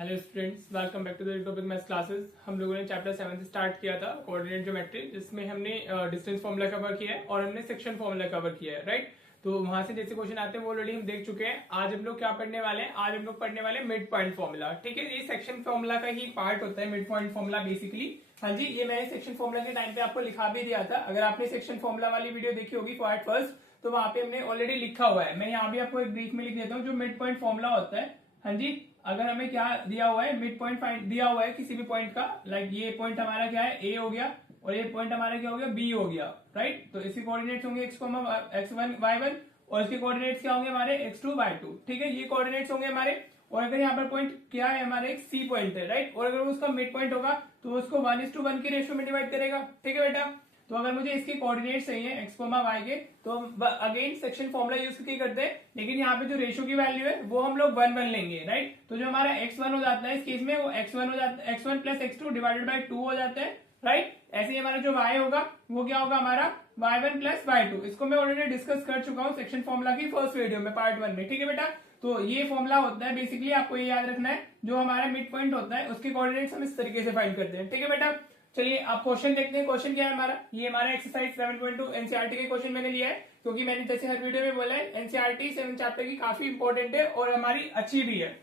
Hello students, welcome back to the topic maths classes. हम लोगों ने चैप्टर 7 स्टार्ट किया था कोऑर्डिनेट ज्योमेट्री, जिसमें हमने डिस्टेंस फॉर्मूला कवर किया है और हमने सेक्शन फॉर्मूला कवर किया है, राइट। तो वहां से जैसे क्वेश्चन आते हैं वो ऑलरेडी हम देख चुके हैं। आज हम लोग क्या पढ़ने वाले हैं? आज हम लोग पढ़ने वाले हैं मिड पॉइंट फॉर्मूला। ठीक है, ये सेक्शन फॉर्मूला का ही पार्ट होता है मिड पॉइंट फॉर्मूला बेसिकली। हाँ जी, ये मैंने सेक्शन फॉर्मूला के टाइम पे आपको लिखा भी दिया था। अगर आपने सेक्शन फॉर्मूला वाली वीडियो देखी होगी पार्ट फर्स्ट, तो वहां पे हमने ऑलरेडी लिखा हुआ है। मैं यहाँ भी आपको एक ब्रीफ में लिख देता हूँ जो मिड पॉइंट फॉर्मूला होता है। हाँ जी, अगर हमें क्या दिया हुआ है, मिड पॉइंट दिया हुआ है किसी भी पॉइंट का, लाइक ये पॉइंट हमारा क्या है, ए हो गया, और ये पॉइंट हमारा क्या हो गया, बी हो गया, राइट। तो इसके कोऑर्डिनेट्स होंगे x1 y1 और इसके कोऑर्डिनेट्स क्या होंगे हमारे x2 y2। ठीक है, ये कोऑर्डिनेट्स होंगे हमारे। और अगर यहाँ पर पॉइंट क्या है हमारे, एक सी पॉइंट है, राइट। और अगर वो उसका मिड पॉइंट होगा तो उसको 1:1 की रेशियो में डिवाइड करेगा। ठीक है बेटा, तो अगर मुझे इसके कोऑर्डिनेट्स चाहिए x, y के, तो अगेन सेक्शन फॉर्मूला यूज करते हैं, लेकिन यहाँ पे जो रेशियो की वैल्यू है वो हम लोग 1 लेंगे, राइट। तो जो हमारा x1 हो जाता है इस केस में, वो x1 हो जाता है, x1 plus x2 divided by 2 हो जाता है, राइट। ऐसे ही हमारा जो y होगा वो क्या होगा हमारा y1 प्लस y2। इसको मैं ऑलरेडी डिस्कस कर चुका हूँ सेक्शन फॉर्मूला की फर्स्ट वीडियो में, पार्ट 1 में। ठीक है बेटा, तो ये फॉर्मूला होता है बेसिकली, आपको ये याद रखना है, जो हमारा मिड पॉइंट होता है उसके कोऑर्डिनेट्स हम इस तरीके से फाइंड करते हैं। ठीक है बेटा, चलिए आप क्वेश्चन देखते हैं। क्वेश्चन क्या है हमारा, ये हमारा एक्सरसाइज 7.2 एनसीईआरटी के क्वेश्चन मैंने लिया है, क्योंकि मैंने जैसे हर वीडियो में बोला है एनसीईआरटी 7 चैप्टर की काफी इंपॉर्टेंट है और हमारी अच्छी भी है।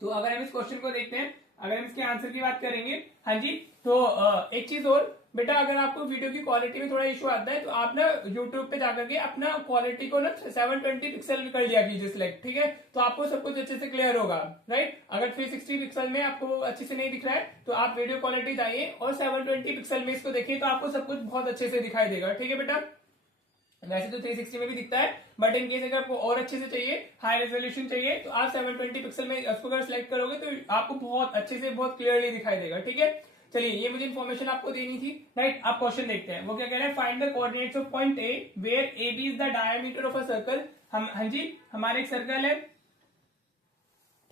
तो अगर हम इस क्वेश्चन को देखते हैं, अगर हम इसके आंसर की बात करेंगे, हाँ जी, तो एक चीज और बेटा, अगर आपको वीडियो की क्वालिटी में थोड़ा इशू आता है तो आप ना यूट्यूब पे जाकर के अपना क्वालिटी को ना 720 पिक्सल कर लिया कीजिए सिलेक्ट। ठीक है, तो आपको सब कुछ अच्छे से क्लियर होगा, राइट। अगर 360 पिक्सल में आपको अच्छे से नहीं दिख रहा है तो आप वीडियो क्वालिटी जाइए और 720 पिक्सल में इसको देखिए, तो आपको सब कुछ बहुत अच्छे से दिखाई देगा। ठीक है बेटा, वैसे तो 360 में भी दिखता है, बट इन केस अगर आपको और अच्छे से चाहिए, हाई रेजोल्यूशन चाहिए, तो आप 720 पिक्सल में उसको अगर सिलेक्ट करोगे तो आपको बहुत अच्छे से बहुत क्लियरली दिखाई देगा। ठीक है, चलिए ये मुझे इन्फॉर्मेशन आपको देनी थी, राइट। आप क्वेश्चन देखते हैं, वो क्या कह रहे हैं, find the coordinates of point A where A B is the diameter of a circle. हम, हाँ जी, हमारे एक सर्कल है,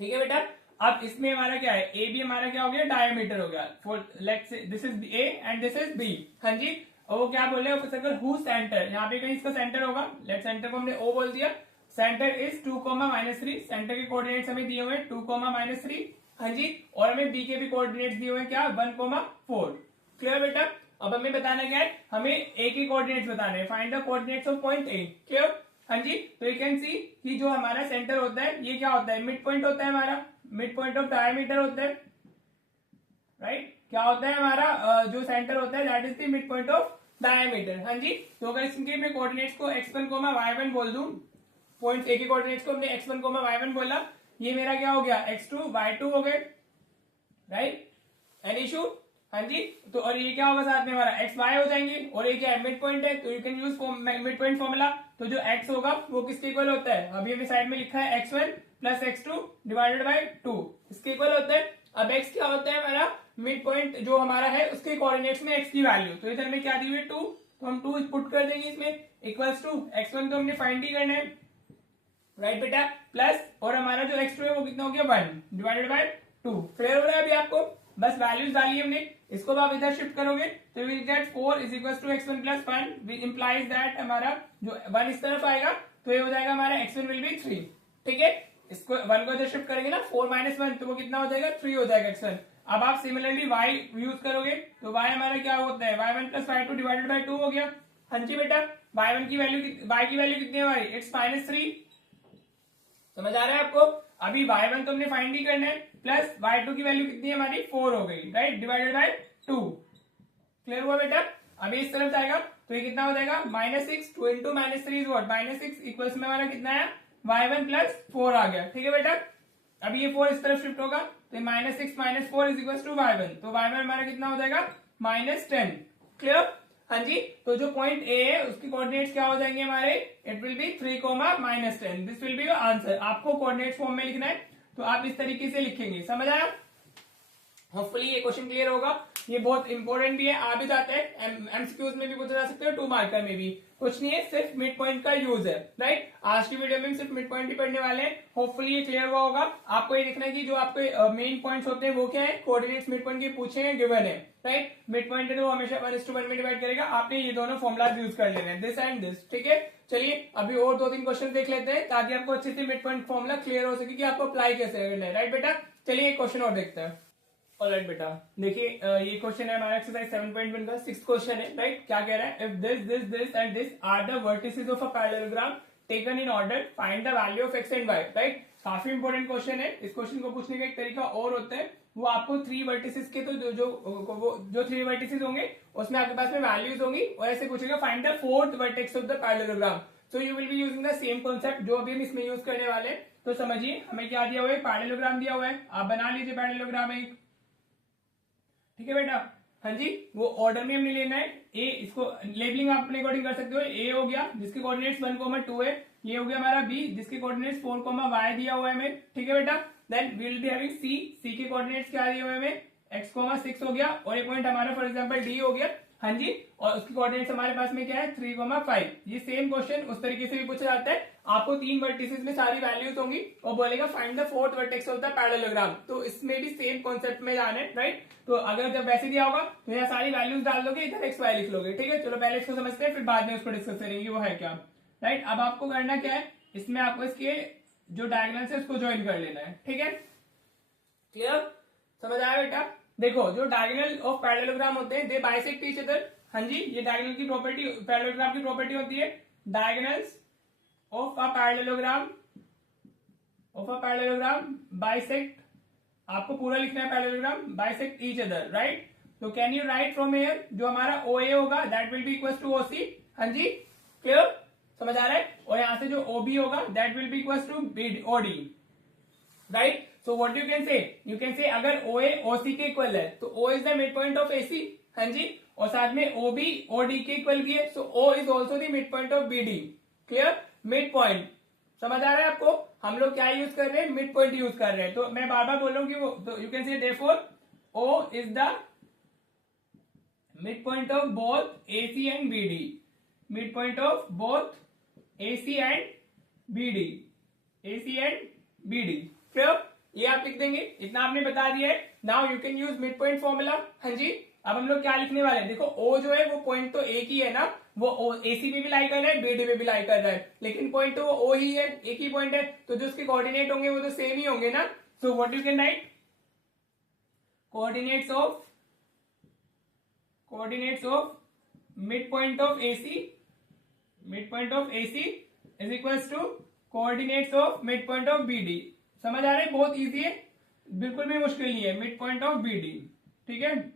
ठीक है बेटा। अब इसमें हमारा क्या है, ए बी हमारा क्या हो गया, डायमीटर हो गया। For let's say this is A and this is B, हाँ जी। और वो क्या बोल रहे हैं, सर्कल हु सेंटर, यहाँ पे कहीं इसका सेंटर होगा, लेट सेंटर को हमने ओ बोल दिया। सेंटर इज 2, -3, सेंटर के कोऑर्डिनेट्स हमें दिए हुए 2, -3, हाँ जी। और हमें बी के भी कोऑर्डिनेट्स दिए हुए हैं क्या, 1, 4। क्लियर बेटा, अब हमें बताना क्या है, हमें ए के कोऑर्डिनेट्स बताने हैं। Find the coordinates of point A. Clear, हाँ जी। तो यू कैन सी कि जो हमारा सेंटर होता है ये क्या होता है, मिड पॉइंट होता है हमारा, मिड पॉइंट ऑफ डायमीटर होता है, राइट। क्या होता है हमारा जो सेंटर होता है that is the mid point of diameter, हाँ जी। तो अगर इसके मैं कोऑर्डिनेट्स को x1, y1 बोल दूं, पॉइंट ए के कोऑर्डिनेट्स को हमने x1, y1 बोला, ये मेरा क्या हो गया, x2, y2 हो गए, राइट। एनी इशू, हाँ जी। तो और ये क्या होगा साथ में हमारा x y हो जाएंगे, और ये क्या है, मिड पॉइंट है, तो you can use mid point formula. तो जो x होगा वो किसके इक्वल होता है, अभी हमने साइड में लिखा है x1 plus x2 divided by 2, इसके इक्वल होता है। अब x क्या होता है हमारा, मिड पॉइंट जो हमारा है उसके कोऑर्डिनेट्स में x की वैल्यू, तो इधर में क्या दी हुई है 2, तो हम 2 पुट कर देंगे इसमें, इक्वल्स टू x1 तो हमने फाइंड ही करना है, राइट बेटा, प्लस और हमारा जो x2 है वो कितना हो गया, 1 डिवाइडेड बाई 2। क्लियर हो रहा है अभी आपको, बस वैल्यूज डाली हमने, इसको आप इधर शिफ्ट करोगे तो will get 4 is equal to x1 plus 1, implies that हमारा जो 1 इस तरफ आएगा तो ये हो जाएगा हमारा x1 विल बी 3। ठीक है, इसको 1 को इधर शिफ्ट करेंगे ना, 4 - 1 तो वो कितना हो जाएगा, 3 हो जाएगा x1। अब आप सिमिलरली y यूज करोगे तो y हमारा क्या होता है, y1 plus y2 divided by 2 हो गया, हाँ जी बेटा। y1 की वैल्यू, y की वैल्यू कितनी है हमारी, इट्स -3। समझ आ रहा है आपको, अभी y1 तो हमने फाइंड ही करना है, प्लस y2 की वैल्यू कितनी है हमारी, 4 हो गई, राइट, डिवाइडेड बाई 2। क्लियर हुआ बेटा, अभी इस तरफ जाएगा तो ये कितना हो जाएगा, -6, 2 इंटू -3 इज व्हाट, -6 इक्वल्स में हमारा कितना है, y1 प्लस 4 आ गया। ठीक है बेटा, अभी ये 4 इस तरफ शिफ्ट होगा तो -6 - 4 इज इक्वल टू y1, तो y1 हमारा कितना हो जाएगा, -10। क्लियर, हाँ जी। तो जो पॉइंट ए है उसकी कोऑर्डिनेट्स क्या हो जाएंगे हमारे, it will be 3, -10, this will be your answer. आपको कोऑर्डिनेट्स फॉर्म में लिखना है तो आप इस तरीके से लिखेंगे, समझ आया। होपफुली ये क्वेश्चन क्लियर होगा, ये बहुत इंपॉर्टेंट भी है, आ भी जाते हैं, एमसीक्यूज में भी पूछा जा सकते हैं, 2 मार्कर में भी कुछ नहीं है, सिर्फ मिड पॉइंट का यूज है, राइट। आज की वीडियो में सिर्फ मिड पॉइंट ही पढ़ने वाले हैं, होपफुली ये क्लियर हुआ होगा। आपको ये देखना है कि जो आपके मेन पॉइंट्स होते हैं वो क्या है, कोऑर्डिनेट्स मिड पॉइंट के पूछे हैं, गिवन है, राइट। मिड पॉइंट है तो हमेशा 1:1 में डिवाइड करेगा, आपने ये दोनों फॉर्मुला यूज कर लेने हैं, दिस एंड दिस, ठीक है। चलिए अभी और 2-3 क्वेश्चन देख लेते हैं ताकि आपको अच्छे से मिड पॉइंट फॉर्मुला क्लियर हो सके कि आपको अप्लाई कैसे करना है, राइट बेटा। चलिए एक क्वेश्चन और देखते हैं। ऑलराइट बेटा, देखिए ये क्वेश्चन है हमारा एक्सरसाइज 7.1 का 6th क्वेश्चन है, राइट। क्या कह रहा है, if this this this and this are the vertices of a parallelogram taken in order, find the value of x and y, right. काफी इंपॉर्टेंट क्वेश्चन है। इस क्वेश्चन को पूछने का एक तरीका और होता है, वो आपको 3 वर्टिसेस के तो जो 3 वर्टिसेस होंगे उसमें आपके पास में वैल्यूज होंगी, और ऐसे पूछेगा find the 4th vertex of the parallelogram. So you will be using the same concept जो अभी हम इसमें यूज करने वाले हैं। तो समझिए हमें क्या दिया हुआ है, पैरेललोग्राम दिया हुआ है, आप बना लीजिए पैरेललोग्राम एक, ठीक है बेटा। हाँ जी, वो ऑर्डर में हमने लेना है। ए, इसको लेबलिंग आप अपने अकॉर्डिंग कर सकते हो। ए हो गया जिसके कोऑर्डिनेट्स 1,2 है, ये हो गया हमारा बी जिसके कोऑर्डिनेट्स 4, दिया हुआ है हमें, ठीक है बेटा। Then we will be having C, C के कोऑर्डिनेट्स क्या दिए हुए हैं हमें, x, 6 हो गया, और एक पॉइंट हमारा फॉर एग्जांपल डी हो गया, हाँ जी, और उसके कोऑर्डिनेट्स हमारे पास में क्या है 3,5। ये सेम क्वेश्चन उस तरीके से भी पूछा जाता है, आपको 3 वर्टिसेस में सारी वैल्यूज होंगी और बोलेगा find the 4th vertex of the parallelogram. तो इसमें भी सेम कॉन्सेप्ट में जाना है, राइट। तो अगर जब वैसे दिया होगा तो यहाँ सारी वैल्यूज डाल दोगे, इधर एक्स वाई लिख लोगे, ठीक है। चलो पहले इसको समझते हैं, फिर बाद में उसको डिस्कस करेंगे वो है क्या, राइट। अब आपको करना क्या है, इसमें आपको इसके जो डायगोनल्स है उसको ज्वाइन कर लेना है, ठीक है। क्लियर, समझ आया बेटा। देखो जो डायगोनल ऑफ पैरेललोग्राम होते हैं दे बाइसेक्ट ईच अदर, हाँ जी, ये डायगोनल की प्रॉपर्टी, पैरेललोग्राम की प्रॉपर्टी होती है। Diagonals of a parallelogram bisect, आपको पूरा लिखना है parallelogram, bisect each other, right. तो can you write from here, जो हमारा OA होगा that will be equal to OC, हाँ जी, क्लियर, समझ आ रहा है। और यहां से जो OB होगा that will be equal to OD, right. So what you can say, you can say अगर OA OC के इक्वल है तो O is the mid point of AC, हाँ जी, और साथ में OB OD के इक्वल भी है, सो O is also the mid point of BD, clear. Mid point समझ आ रहा है आपको, हम लोग क्या यूज कर रहे हैं, मिड पॉइंट यूज कर रहे हैं। तो मैं बार बार बोल रहा हूं कि वो, तो you can say therefore O is the mid point of both AC and BD, mid point of both AC and BD, AC and BD, clear. ये आप लिख देंगे, इतना आपने बता दिया है। Now you can use mid point formula, हाँ जी। अब हम लोग क्या लिखने वाले हैं, देखो O जो है वो पॉइंट तो एक ही है ना, वो AC में भी लाई कर रहा है, BD में भी लाई कर रहा है, लेकिन पॉइंट तो वो O ही है, एक ही पॉइंट है, तो जो उसके कोऑर्डिनेट होंगे वो तो सेम ही होंगे ना। So what you can write, coordinates of mid point of AC is equals to coordinates of mid point of BD। समझ आ रहा है, बहुत इजी है, बिल्कुल भी मुश्किल नहीं है, मिड पॉइंट ऑफ BD, ठीक है।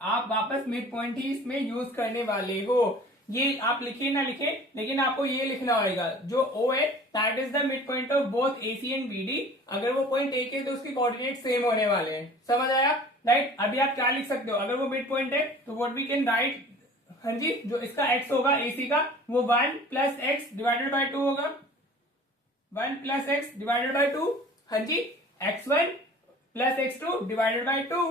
आप वापस मिड पॉइंट ही इसमें यूज करने वाले हो, ये आप लिखे ना लिखे लेकिन आपको ये लिखना होगा, जो O है that is the mid point of both AC and BD। अगर वो पॉइंट एक है तो उसके कोऑर्डिनेट सेम होने वाले हैं, समझ आया, राइट। अभी आप क्या लिख सकते हो, अगर वो मिड पॉइंट है तो व्हाट वी कैन राइट, हाँ जी, जो इसका x होगा AC का वो 1 + x डिवाइडेड बाय 2 होगा, 1 + x डिवाइडेड बाय 2, हाँ जी, x1 + x2 divided by 2।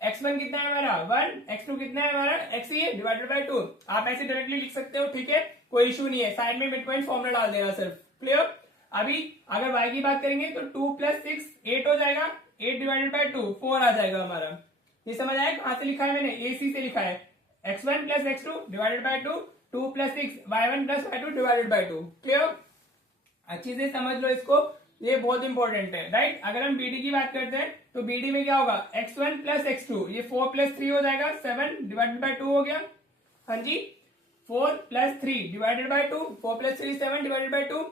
x1 कितना है हमारा 1, x2 कितना है हमारा x ही है डिवाइडेड बाय 2। आप ऐसे डायरेक्टली लिख सकते हो, ठीक है, कोई इशू नहीं है, साइड में मिड पॉइंट फॉर्मूला डाल देना सिर्फ, क्लियर। अभी अगर y की बात करेंगे तो 2 + 6 8 हो जाएगा, 8 डिवाइडेड बाय 2 4 आ जाएगा हमारा। ये समझ आया, कहां से लिखा है मैंने, AC से लिखा है, x1 + x2 divided by 2, 2 + 6 y1 + y2 divided by 2, clear. अच्छी से समझ लो इसको, ये बहुत इंपॉर्टेंट है, राइट। अगर हम BD की बात करते हैं तो BD में क्या होगा, x1 + x2, ये 4 + 3 हो जाएगा, 7 डिवाइडेड बाय 2 हो गया, हाँ जी, 4 + 3 divided by 2, 4 + 3 7 divided by 2,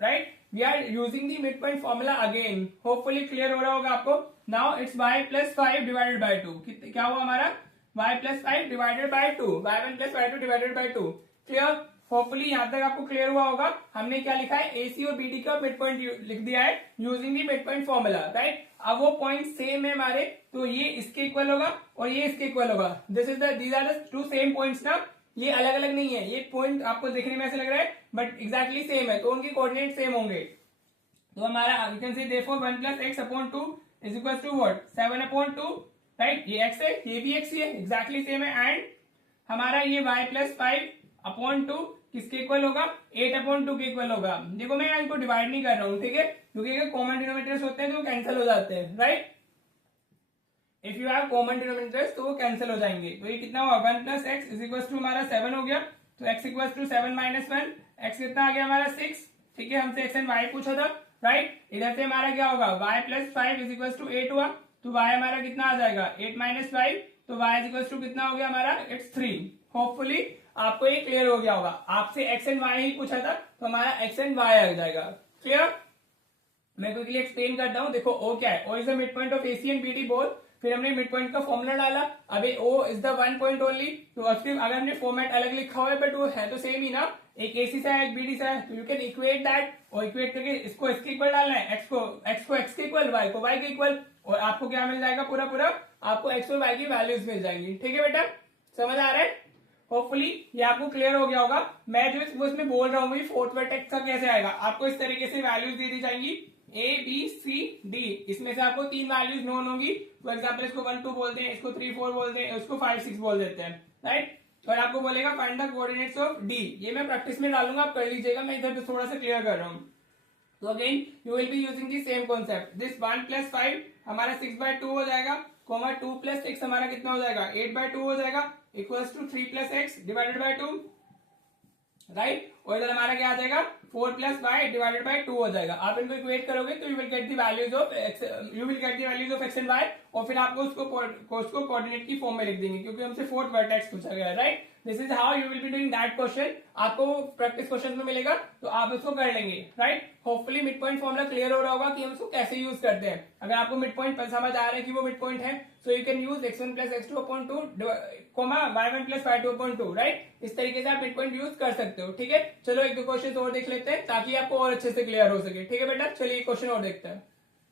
right. We are using the mid point formula again, hopefully clear हो रहा होगा आपको। Now it's y + 5 divided by 2, क्या हुआ हमारा, y + 5 divided by 2, y1 + y2 divided by 2, clear. Hopefully यहां तक आपको क्लियर हुआ होगा। हमने क्या लिखा है, AC और BD का मिड पॉइंट लिख दिया है using the mid point formula, right. अब वो पॉइंट सेम है हमारे, तो ये इसके इक्वल होगा और ये इसके इक्वल होगा, these are the 2 same points ना, ये अलग अलग नहीं है, ये पॉइंट आपको देखने में ऐसे लग रहा है बट एग्जैक्टली सेम है, तो उनके कोऑर्डिनेट सेम होंगे। तो हमारा you can say therefore 1 + x/2 is equal to what, 7/2, right. ये x है, ये भी x ही है, एग्जैक्टली सेम है। एंड हमारा ये y + 5 अपॉन 2 किसके इक्वल होगा, 8/2 के इक्वल होगा। देखो मैं इनको डिवाइड नहीं कर रहा हूं, ठीक है, क्योंकि अगर कॉमन डिनोमिनेटर्स होते हैं तो कैंसिल हो जाते हैं, right. If you have common denominators तो वो कैंसिल हो जाएंगे। तो ये कितना हुआ 1 + x इज इक्वल टू हमारा 7 हो गया। तो x इक्वल टू 7 - 1, x कितना आ गया हमारा 6, ठीक है, हमसे x एंड y पूछा था, राइट। इधर से हमारा क्या होगा y + 5 इज इक्वल टू 8 हुआ। तो y हमारा कितना आ जाएगा 8 - 5, तो y इज इक्वल टू कितना हो गया हमारा, इट्स 3। होपफुली आपको ये क्लियर हो गया होगा। आपसे x एंड y ही पूछा था तो हमारा x एंड y आ जाएगा। क्लियर, मैं क्विकली एक्सप्लेन करता हूं। देखो o क्या है, o is the mid point of AC and BD both. फिर हमने मिड पॉइंट का फॉर्मूला डाला, अभी o is the one point only. तो अगर हमने फॉर्मेट अलग लिखा हुआ है बट वो है तो सेम ही ना, एक AC से है एक BD से है, तो यू कैन इक्वेट दैट, और इक्वेट करके इसको इसके इक्वल डालना है, x को x के इक्वल, y को y के इक्वल, और आपको क्या मिल जाएगा, पूरा आपको x और y की वैल्यूज मिल जाएंगी। ठीक है बेटा, समझ आ रहा है। होपफुली ये आपको क्लियर हो गया होगा। मैं जो इसमें बोल रहा हूँ फोर्थ वर्टेक्स का कैसे आएगा, आपको इस तरीके से वैल्यूज दे दी जाएंगी A B C D, इसमें से आपको 3 वैल्यूज नोन होंगी। फॉर एग्जाम्पल इसको 1 2 बोलते हैं, इसको 3 4 बोलते हैं, इसको 5 6 बोल देते हैं, राइट। और आपको बोलेगा find the coordinates of D। ये मैं प्रैक्टिस में डालूंगा, आप कर लीजिएगा, मैं इधर थोड़ा सा क्लियर कर रहा हूँ। तो again you will be using the same concept. This 1 + 5 हमारा 6/2 हो जाएगा, कॉमा 2 + 6 हमारा कितना हो जाएगा 8/2 हो जाएगा, equals to 3 + x divided by 2, right. और इधर हमारा क्या आ जाएगा 4 + y डिवाइडेड बाय 2 हो जाएगा। आप इनको इक्वेट करोगे तो you will get the values of x and y, और फिर आपको उसको कोऑर्डिनेट की फॉर्म में लिख देंगे, क्योंकि हमसे फोर्थ वर्टेक्स पूछा गया है, right. This is how you will be doing that question. आपको प्रैक्टिस क्वेश्चन में मिलेगा तो आप उसको कर लेंगे, right. Hopefully mid point formula clear हो रहा होगा कि हम उसको कैसे यूज करते हैं। अगर आपको मिड पॉइंट समझ आ रहा है कि वो मिड पॉइंट है, so you can use x1 + x2/2 y1 + y2/2, right. इस तरीके से आप मिड पॉइंट यूज कर सकते हो। ठीक है, चलो एक दो क्वेश्चन और देख लेते हैं ताकि आपको और अच्छे से क्लियर हो सके। ठीक है बेटा, चलिए क्वेश्चन और देखते हैं।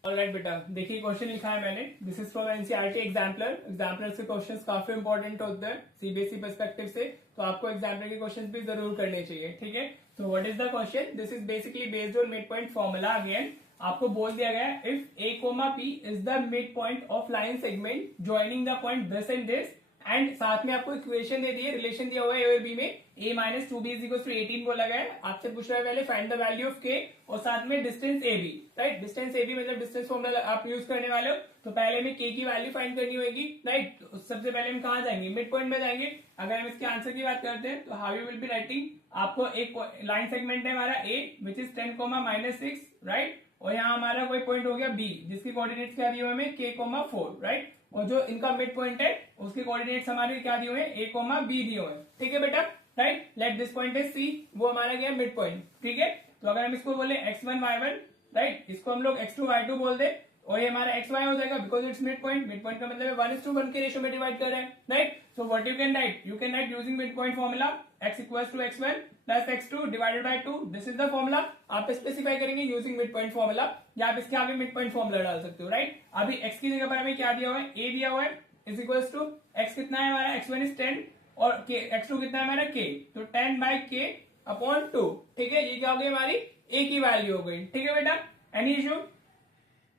ऑलराइट बेटा, देखिए क्वेश्चन लिखा है मैंने, this is from NCERT exemplar. Exemplar से क्वेश्चंस काफी इंपॉर्टेंट होते हैं सीबीएसई पर्सपेक्टिव से, तो आपको एग्जाम्पलर के क्वेश्चंस भी जरूर करने चाहिए। ठीक है, तो what is the question, this is basically based on mid point formula. Again आपको बोल दिया गया है if a, p is the mid point of line segment joining the point this and this, and साथ में आपको इक्वेशन दे दी है, relation दिया हुआ है ए और बी में, a - 2b = 18 बोला गया है। आपसे पूछ रहा है पहले find the value of k और साथ में distance ab, right. Distance ab मतलब डिस्टेंस फॉर्मूला आप यूज करने वाले हो, तो पहले में k की वैल्यू फाइंड करनी होगी, राइट। सबसे पहले हम कहाँ जाएंगे, मिड पॉइंट में जाएंगे। अगर हम इसके आंसर की बात करते हैं तो how you will be writing, आपको एक लाइन सेगमेंट है हमारा a विच इज 10, -6, राइट। और यहाँ हमारा कोई पॉइंट हो गया b जिसके कोऑर्डिनेट्स क्या दिए हुए हमें k, 4, राइट। और जो इनका मिड पॉइंट है उसके कोऑर्डिनेट्स हमारे क्या दिए हुए हैं a, b दिए हुए हैं। ठीक है बेटा, right. Let this point is c, वो हमारा क्या मिड पॉइंट। ठीक है, तो अगर हम इसको बोले x1 y1, राइट, इसको हम लोग x2 y2 बोल दे, और ये हमारा xy हो जाएगा because it's mid point. Mid point का मतलब है 1:1 के रेशियो में डिवाइड कर रहे हैं, right. So what you can right, you can right using mid point formula x = x1 + x2 divided by 2, this is the formula. आप स्पेसिफाई करेंगे यूजिंग मिड पॉइंट फॉर्मूला, या आप इसके आगे मिड पॉइंट फॉर्मूला डाल सकते हो, राइट। अभी x की जगह पर हमें क्या दिया हुआ है, a दिया हुआ है, इज इक्वल्स टू x कितना है हमारा, x1 इज 10 और x2 कितना है हमारा k, तो 10/k/2। ठीक है, ये क्या हो गई हमारी a की वैल्यू हो गई। ठीक है बेटा, एनी इश्यू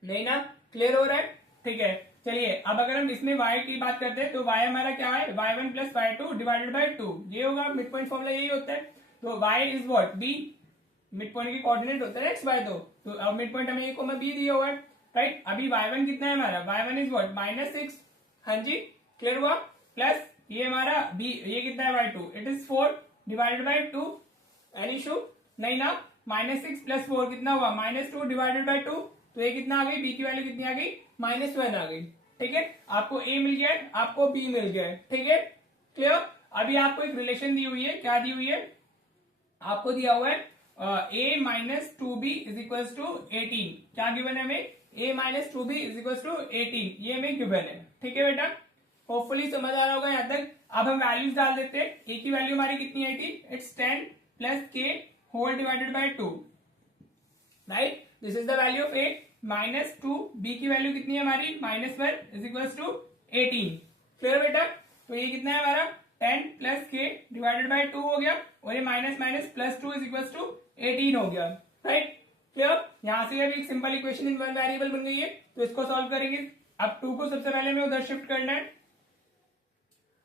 नहीं ना, क्लियर हो रहा है। ठीक है, चलिए अब अगर हम इसमें y की बात करते हैं तो y हमारा क्या है, y1 + y2 डिवाइडेड बाय 2, ये होगा मिड पॉइंट फॉर्मूला, यही होता है। तो y is what, b, mid point के कोऑर्डिनेट होता है x y, तो अब मिड पॉइंट हमें a, b दिया हुआ है, राइट। अभी y1 कितना है हमारा, y1 इज व्हाट -6, हाँ जी, क्लियर हुआ, प्लस ये हमारा b, ये कितना है y2, it is 4 divided by 2, any issue नहीं ना। -6 + 4 कितना हुआ, -2 डिवाइडेड बाय 2, तो ये कितना आ गई, b की वैल्यू कितनी आ गई, -1 आ गई। ठीक है, आपको a मिल गया है, आपको b मिल गया है। ठीक है, क्लियर। अभी आपको एक रिलेशन दी हुई है, क्या दी हुई है, आपको दिया हुआ है a - 2b = 18, क्या गिवन है हमें, a - 2b = 18, ये हमें गिवन है। ठीक है बेटा, होपफुली समझ आ रहा होगा यहाँ तक। अब हम वैल्यूज डाल देते हैं, a की वैल्यू हमारी कितनी आई थी, it's 10 + k whole divided by 2, right. This is the value of a -2, b की वैल्यू कितनी है हमारी, -1 = 18। क्लियर बेटा, तो ये कितना है हमारा 10 + k डिवाइडेड बाय 2 हो गया, और ये -+2 = 18 हो गया, राइट। क्लियर, यहां से अभी एक simple equation in one variable बन गई है, तो इसको सॉल्व करेंगे। अब 2 को सबसे पहले में उधर शिफ्ट करना है,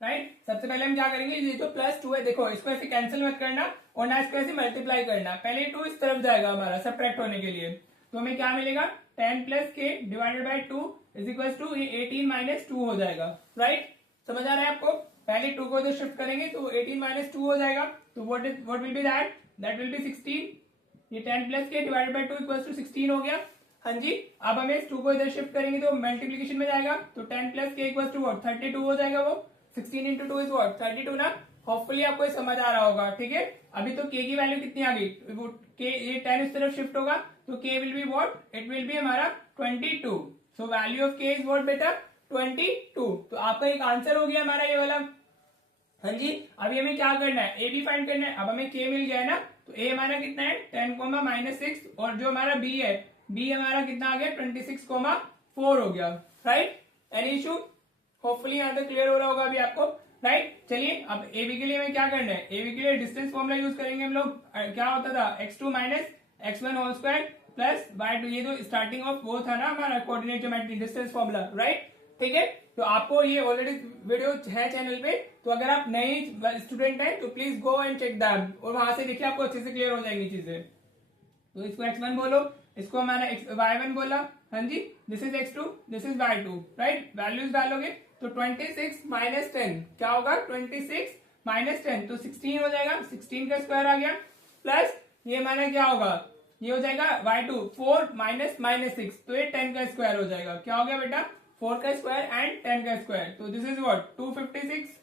राइट। सबसे पहले हम क्या करेंगे, ये जो +2 है देखो इसको ऐसे कैंसिल मत करना और ना इसको ऐसे मल्टीप्लाई करना, पहले 2 इस तरफ जाएगा हमारा सब्ट्रैक्ट होने के लिए, तो हमें क्या मिलेगा 10 + k divided by 2 is equal to 18 - 2 हो जाएगा। राइट, समझ आ रहा है आपको। पहले 2 को इधर शिफ्ट करेंगे तो 18 - 2 हो जाएगा, तो what will be that will be 16। ये 10 + k divided by 2 equal to 16 हो गया। हाँ जी, अब हमें इस 2 को इधर शिफ्ट करेंगे तो मल्टीप्लीकेशन में जाएगा, तो 10 + k इक्वल टू 32 हो जाएगा। वो 16 × 2 इज 32 ना। होपफुली आपको समझ आ रहा होगा। ठीक है, अभी तो k की वैल्यू कितनी आ गई, वो k ये 10 इस तरफ शिफ्ट होगा तो k will be what, it will be हमारा 22। So value of k is what बेटा 22। तो आपका एक आंसर हो गया हमारा ये वाला। हाँ जी, अभी हमें क्या करना है, a भी फाइंड करना है। अब हमें k मिल गया है ना, तो a हमारा कितना है 10, -6 और जो हमारा b है b हमारा कितना आ गया 26,4 हो गया। राइट, एनी इशू, होपफुली यहाँ तक क्लियर हो रहा होगा अभी आपको। राइट, चलिए अब ए बी के लिए हमें क्या करना है, ए बी के लिए डिस्टेंस फॉर्मूला यूज करेंगे हम लोग। क्या होता था x2 - x1 whole square plus y2, ये तो स्टार्टिंग ऑफ वो था ना हमारा coordinate geometry distance formula. Right, ठीक है, तो आपको ये ऑलरेडी वीडियो है चैनल पे, तो अगर आप नए स्टूडेंट हैं तो please go and check that और वहां से देखिए आपको अच्छे से क्लियर हो जाएंगी चीजें। तो इसको x1 बोलो, इसको हमारा y1 बोला। हाँ जी, this is x2, this is y2। Right, values डालोगे तो 26 - 10 क्या होगा 26 - 10 तो 16 हो जाएगा, 16 का स्क्वायर आ गया, प्लस ये हमारा क्या होगा, ये हो जाएगा y2 4 - -6 तो ये 10 का स्क्वायर हो जाएगा। क्या हो गया बेटा 4 का स्क्वायर एंड 10 का स्क्वायर, तो दिस इज व्हाट 256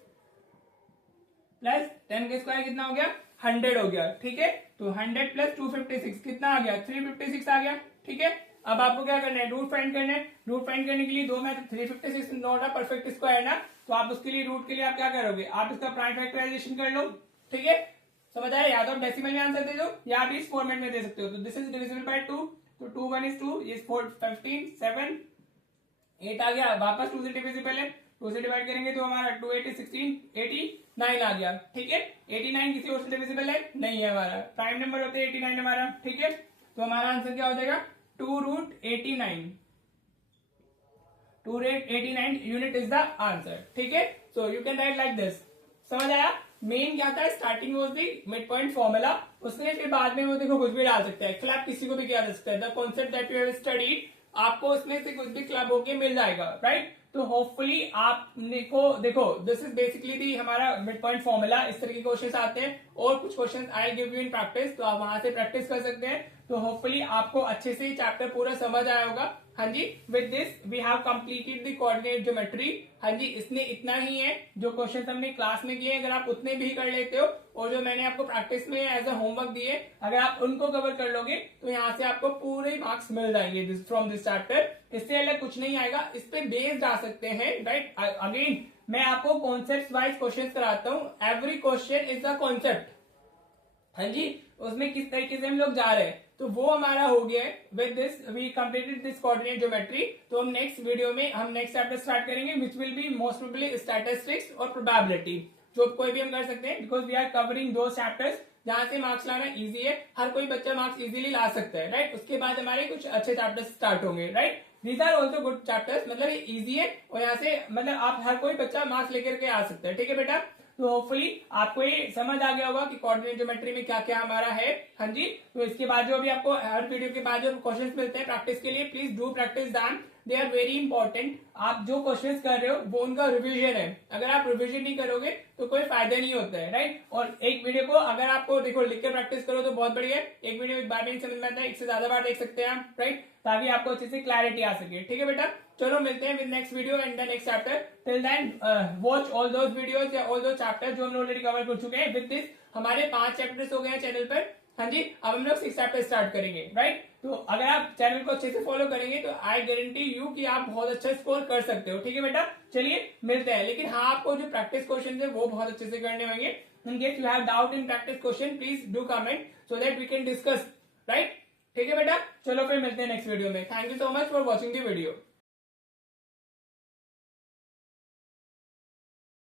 प्लस 10 का स्क्वायर कितना हो गया 100 हो गया। ठीक है, तो 100 + 256 कितना आ गया 356 आ गया। ठीक है, अब आपको क्या करना है, रूट फाइंड करना है। रूट फाइंड करने के लिए दो method, 356 not a perfect square ना, तो आप उसके लिए रूट के लिए आप क्या करोगे, आप इसका प्राइम फैक्टराइजेशन कर लो। ठीक है, समझ आया, या तो आप डेसिमल में आंसर दे दो या आप इस फॉर्मेट में दे सकते हो। तो दिस इज डिविजिबल बाय 2, तो 2 1 is 2, ये 4 15 7 8 आ गया, वापस 2 से डिविजिबल है, 2 से डिवाइड करेंगे तो हमारा 2 8 16 89 आ गया। ठीक है, 89 किसी और से डिविजिबल है नहीं है, हमारा प्राइम नंबर होते हैं 89 हमारा। ठीक है, तो हमारा आंसर क्या हो जाएगा 2√89, 2√89 यूनिट इज द आंसर। ठीक है, so you can right like this. समझ आया, मेन क्या था, starting was the mid point formula, उसने फिर बाद में वो देखो कुछ भी डाल सकता है, क्लब किसी को भी किया जा सकता है। The concept that you have studied, आपको उसमें से कुछ भी क्लब होके मिल जाएगा। राइट, तो होपफुली आपको देखो दिस इज बेसिकली दी हमारा मिड पॉइंट फॉर्मूला, इस तरह के क्वेश्चंस आते हैं और कुछ questions I give you in practice, तो आप वहां से प्रैक्टिस कर सकते हैं। तो होपफुली आपको अच्छे से चैप्टर पूरा समझ आया होगा। हाँ जी, with this we have completed the coordinate geometry. हाँ जी, इसमें इतना ही है जो क्वेश्चंस हमने क्लास में किए, अगर आप उतने भी कर लेते हो और जो मैंने आपको प्रैक्टिस में एज अ होमवर्क दिए, अगर आप उनको कवर कर लोगे तो यहाँ से आपको पूरे मार्क्स मिल जाएंगे फ्रॉम दिस चैप्टर। इससे अलग कुछ नहीं आएगा, इस पे बेस्ड आ सकते हैं। राइट, अगेन मैं आपको कॉन्सेप्ट वाइज क्वेश्चन कराता हूँ, every question is a concept. हाँ जी, उसमें किस तरीके से हम लोग जा रहे हैं, तो वो हमारा हो गया है। With this we completed this coordinate geometry. तो हम नेक्स्ट वीडियो में हम नेक्स्ट चैप्टर स्टार्ट करेंगे which will be most probably statistics और प्रोबेबिलिटी, जो कोई भी हम कर सकते हैं, बिकॉज वी आर कवरिंग दो चैप्टर्स जहां से मार्क्स लाना इजी है, हर कोई बच्चा मार्क्स इजीली ला सकता है। राइट, उसके बाद हमारे कुछ अच्छे चैप्टर्स स्टार्ट होंगे। Right, these are also good chapters, मतलब ये इजी है और यहाँ से मतलब आप हर कोई बच्चा मार्क्स लेकर के आ सकता है। ठीक है बेटा, तो होपफुली आपको ये समझ आ गया होगा कि कोऑर्डिनेट ज्योमेट्री में क्या क्या हमारा है। हाँ जी, तो इसके बाद जो भी आपको हर वीडियो के बाद जो क्वेश्चंस मिलते हैं प्रैक्टिस के लिए, please do practice them, they are very important. आप जो क्वेश्चंस कर रहे हो वो उनका रिवीजन है, अगर आप रिवीजन नहीं करोगे तो कोई फायदा नहीं होता है। राइट, और एक वीडियो को अगर आपको देखो लिख के प्रैक्टिस करो तो बहुत बढ़िया है, एक वीडियो एक बार में समझ में आता है, एक से ज्यादा बार देख सकते हैं आप। राइट, ताकि आपको अच्छे से क्लैरिटी आ सके। ठीक है बेटा, चलो मिलते हैं with next video and the next chapter. Till then watch all those videos या ऑल दो चैप्टर जो हम ऑलरेडी कवर कर चुके हैं। विद दिस हमारे 5 चैप्टर्स हो गए हैं चैनल पर। हाँ जी, अब हम लोग 6 चैप्टर स्टार्ट करेंगे। राइट, तो अगर आप चैनल को अच्छे से फॉलो करेंगे तो आई गारंटी यू कि आप बहुत अच्छा स्कोर कर सकते हो। ठीक है बेटा, चलिए मिलते हैं। लेकिन हाँ, आपको जो प्रैक्टिस क्वेश्चन है वो बहुत अच्छे से करने होंगे। In case you have doubt in practice question please do comment so that we can discuss. Right, ठीक है बेटा, चलो फिर मिलते हैं नेक्स्ट वीडियो में। Thank you so much for watching the video.